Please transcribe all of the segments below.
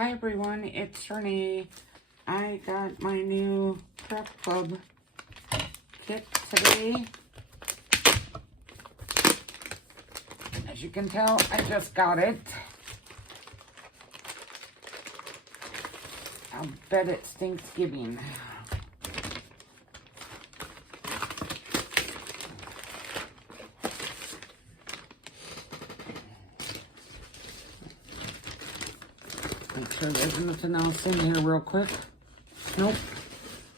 Hi everyone, it's Renee. I got my new Prep Club kit today. As you can tell, I just got it. I'll bet it's Thanksgiving. Make sure there's nothing else in here real quick. Nope.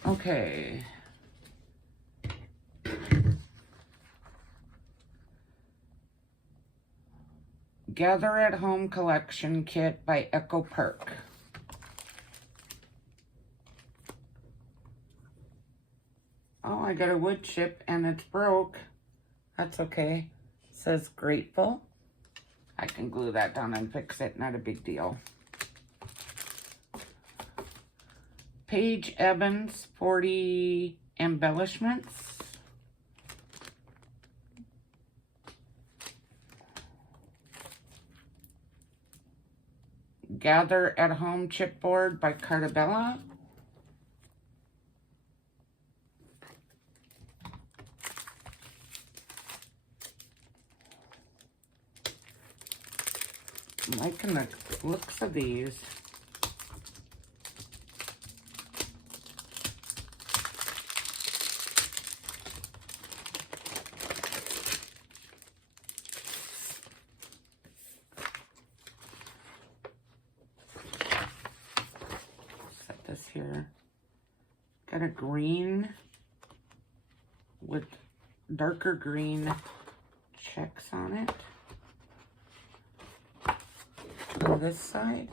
Okay. Gather at Home Collection Kit by Echo Park. Oh, I got a wood chip and it's broke. That's okay. It says grateful. I can glue that down and fix it. Not a big deal. Paige Evans 40 embellishments. Gather at Home chipboard by Cartabella. I'm liking the looks of these. Set this here. Got a green with darker green checks on it. On this side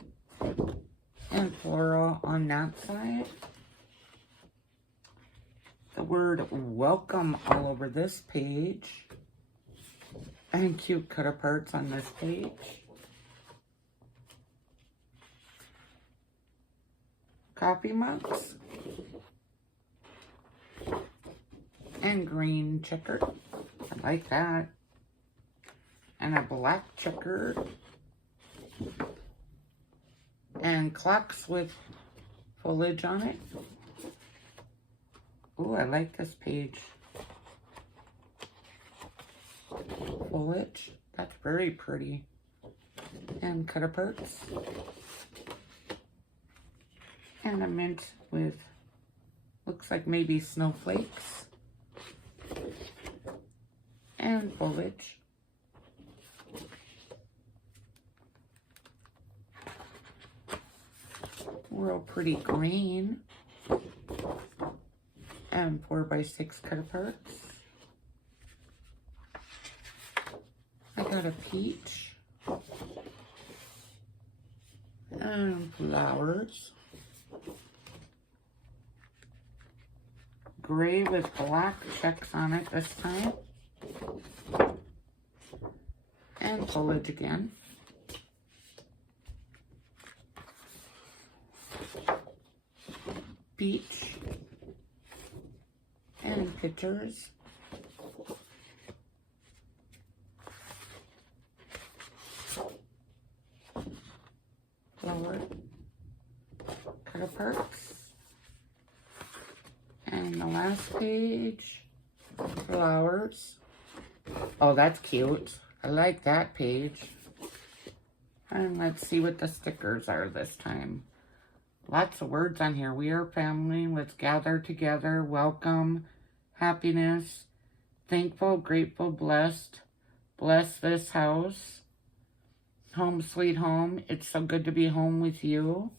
and floral on that side. The word welcome all over this page and cute cut aparts on this page. Coffee mugs and green checker. I like that. And a black checker. And clocks with foliage on it. Ooh, I like this page. Foliage. That's very pretty. And cut aparts. And a mint with, looks like maybe snowflakes. And foliage. Real pretty green. And 4x6 cut aparts. I got a peach. And flowers. Gray with black checks on it this time. And foliage again. Beach and pictures. Flower cut aparts. And the last page, flowers. Oh, that's cute. I like that page. And let's see what the stickers are this time. Lots of words on here. We are family. Let's gather together. Welcome. Happiness. Thankful, grateful, blessed. Bless this house. Home sweet home. It's so good to be home with you.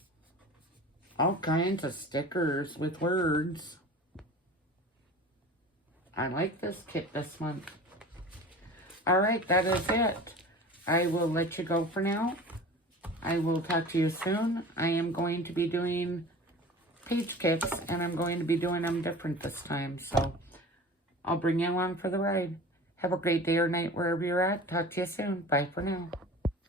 All kinds of stickers with words. I like this kit this month. Alright, that is it. I will let you go for now. I will talk to you soon. I am going to be doing page kits, and I'm going to be doing them different this time. So I'll bring you along for the ride. Have a great day or night wherever you're at. Talk to you soon. Bye for now.